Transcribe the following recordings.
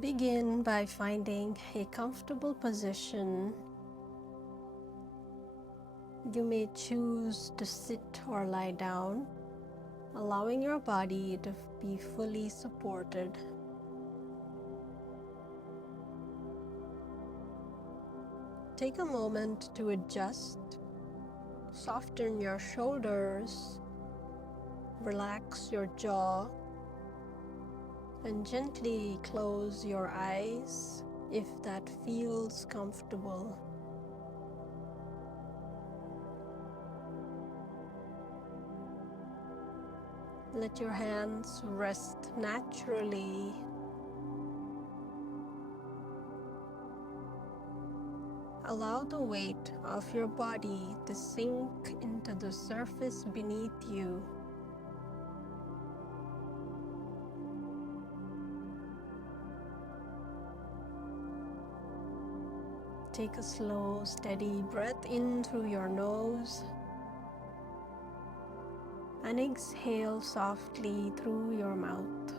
Begin by finding a comfortable position. You may choose to sit or lie down, allowing your body to be fully supported. Take a moment to adjust, soften your shoulders, relax your jaw, and gently close your eyes if that feels comfortable. Let your hands rest naturally. Allow the weight of your body to sink into the surface beneath you. Take a slow, steady breath in through your nose and exhale softly through your mouth.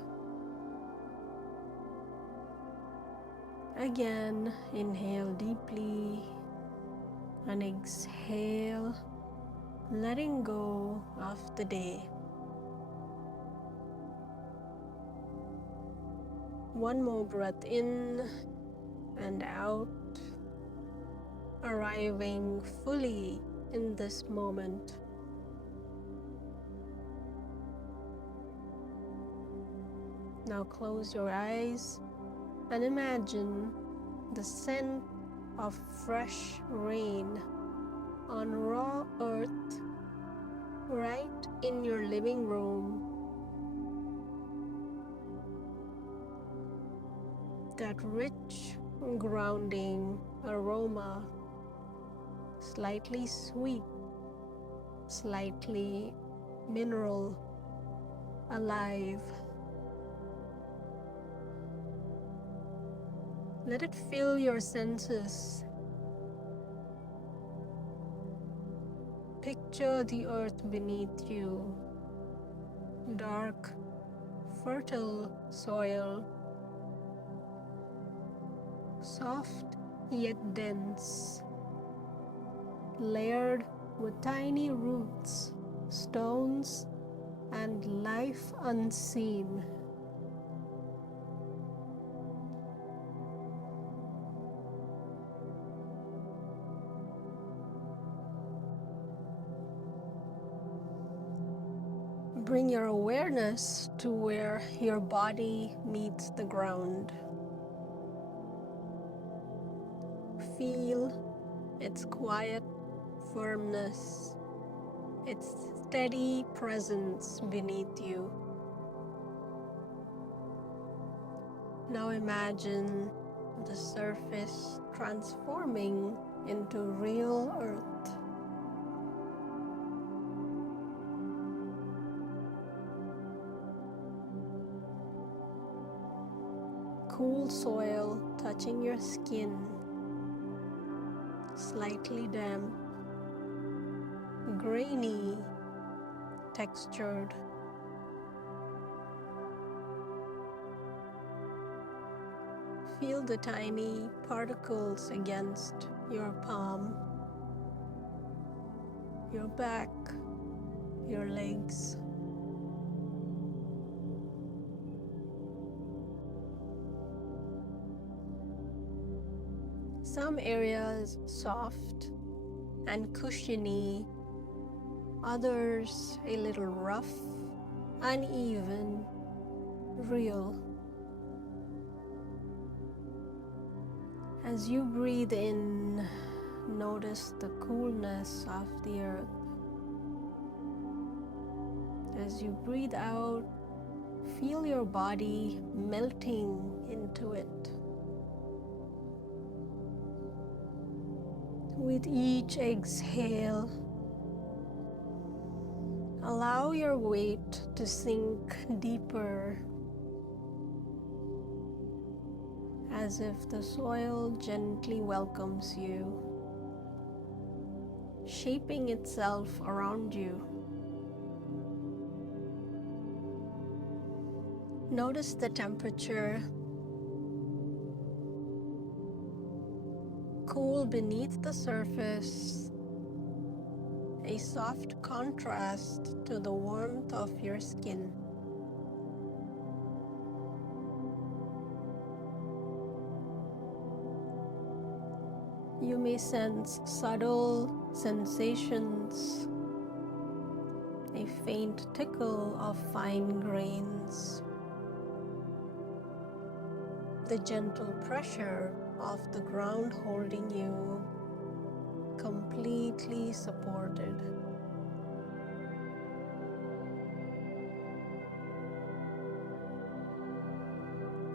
Again, inhale deeply and exhale, letting go of the day. One more breath in and out, arriving fully in this moment. Now close your eyes and imagine the scent of fresh rain on raw earth right in your living room. That rich, grounding aroma, slightly sweet, slightly mineral, alive. Let it fill your senses. Picture the earth beneath you, dark, fertile soil, soft yet dense, layered with tiny roots, stones, and life unseen. Bring your awareness to where your body meets the ground. Feel its quiet firmness, its steady presence beneath you. Now imagine the surface transforming into real earth. Cool soil touching your skin, slightly damp, grainy, textured. Feel the tiny particles against your palm, your back, your legs. Some areas soft and cushiony, others a little rough, uneven, real. As you breathe in, notice the coolness of the earth. As you breathe out, feel your body melting into it. With each exhale, allow your weight to sink deeper, as if the soil gently welcomes you, shaping itself around you. Notice the temperature, Cool beneath the surface, a soft contrast to the warmth of your skin. You may sense subtle sensations, a faint tickle of fine grains, the gentle pressure of the ground holding you completely supported.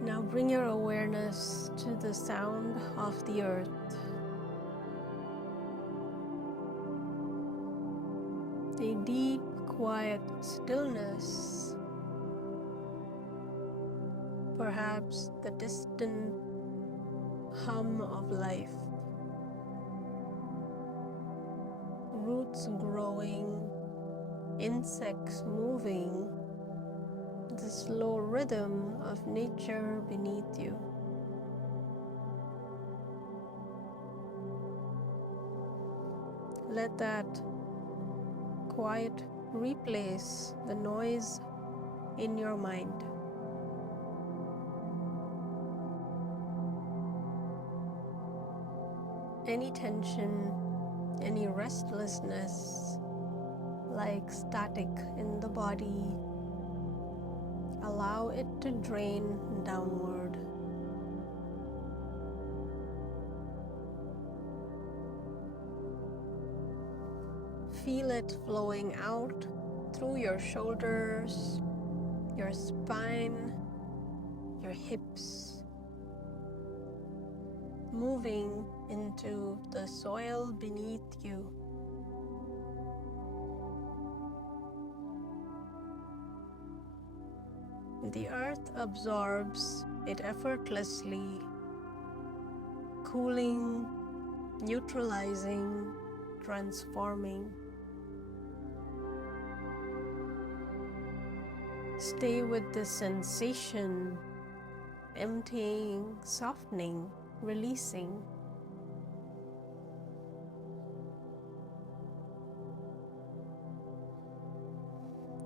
Now bring your awareness to the sound of the earth. A deep, quiet stillness, perhaps the distant hum of life. Roots growing, insects moving, the slow rhythm of nature beneath you. Let that quiet replace the noise in your mind. Any tension, any restlessness, like static in the body, allow it to drain downward. Feel it flowing out through your shoulders, your spine, your hips, moving into the soil beneath you. The earth absorbs it effortlessly, cooling, neutralizing, transforming. Stay with the sensation, emptying, softening, releasing.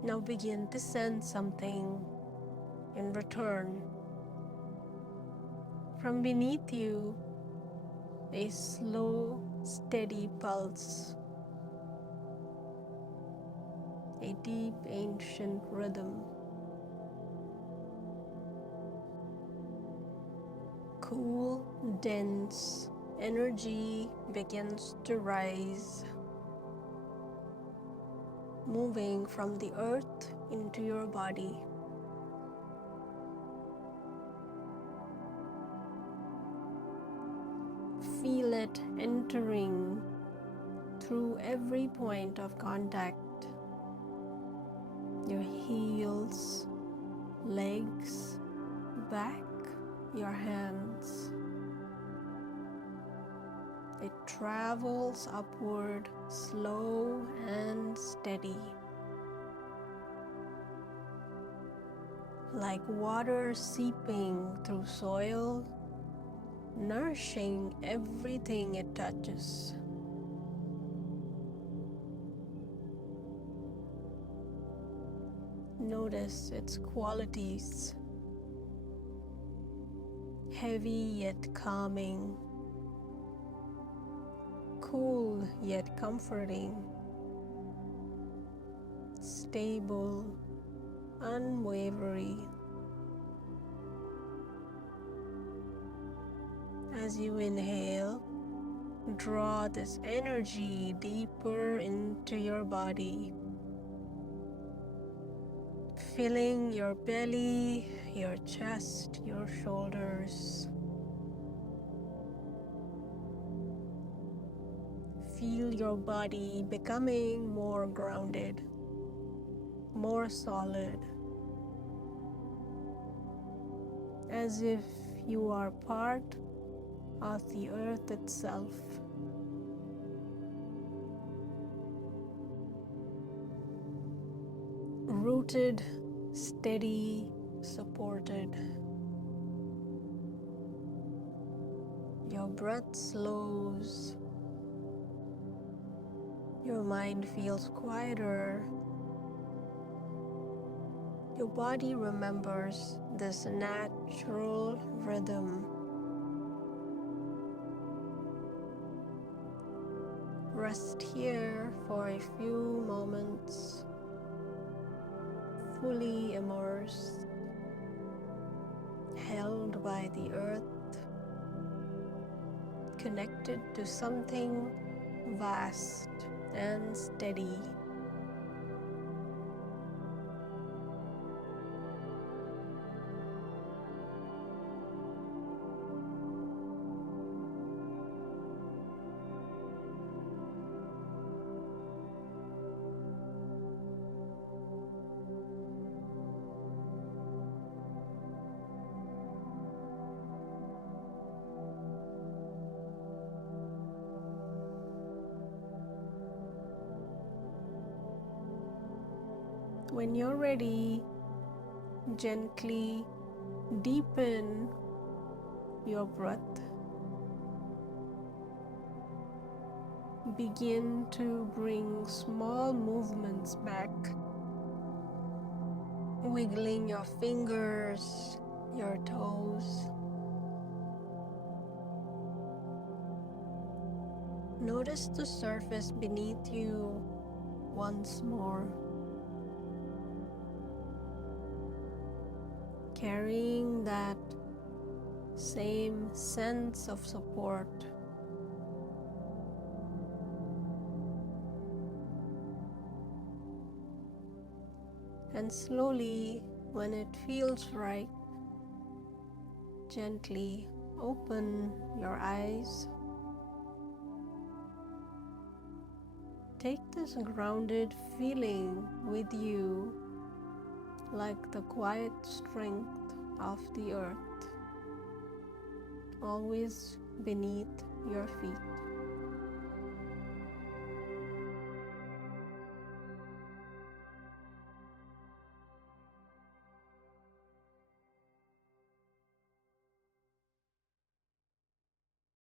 Now begin to send something in return. From beneath you, a slow, steady pulse, a deep, ancient rhythm. Cool, dense energy begins to rise, moving from the earth into your body. Feel it entering through every point of contact, your heels, legs, back, your hands. It travels upward, slow and steady, like water seeping through soil, nourishing everything it touches. Notice its qualities: heavy yet calming, cool yet comforting, stable, unwavering. As you inhale, draw this energy deeper into your body, filling your belly, your chest, your shoulders. Feel your body becoming more grounded, more solid, as if you are part of the earth itself. Rooted, steady, supported. Your breath slows, your mind feels quieter, your body remembers this natural rhythm. Rest here for a few moments, fully immersed, held by the earth, connected to something vast and steady. When you're ready, gently deepen your breath. Begin to bring small movements back, wiggling your fingers, your toes. Notice the surface beneath you once more, carrying that same sense of support. And slowly, when it feels right, gently open your eyes. Take this grounded feeling with you, like the quiet strength of the earth, always beneath your feet.